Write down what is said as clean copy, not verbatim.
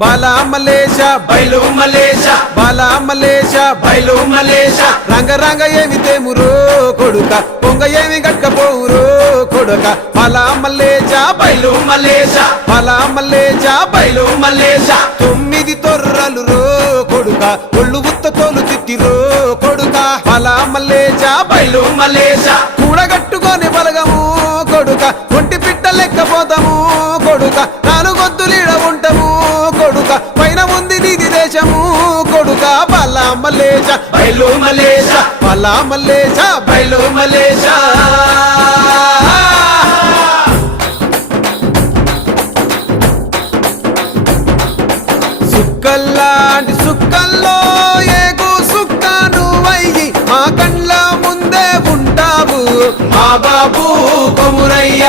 బాలా మలేష బయలు మలేష బాలా మలేష బయలు మలేష రంగ రంగ ఏమి తేమురో కొడుక పొంగ ఏమి గట్టపోవురో కొడుక బాలా మలేష బయలు మలేష బాలా మలేష బయలు మలేష 9 తొర్రలు రో కొడుక ఒళ్ళు ఉత్త తోలు తిట్టిరో కొడుక బాలా మలేష బయలు మలేష కూడగట్టుకొని బలగము కొడుక ఒంటి పిట్ట లెక్కపోతాము కొడుక 4 గొంతులీడ ఉంటాము కొడుక పైన ఉంది నీది దేశము కొడుక బాలా మలేష బయలు మలేష బాలా మలేష బయలు మలేష సుక్కల్లాంటి సుక్కల్లో ఏగు సుక్క నువ్వయ్యి మా కండ్ల ముందే ఉంటావు మా బాబు కొమురయ్య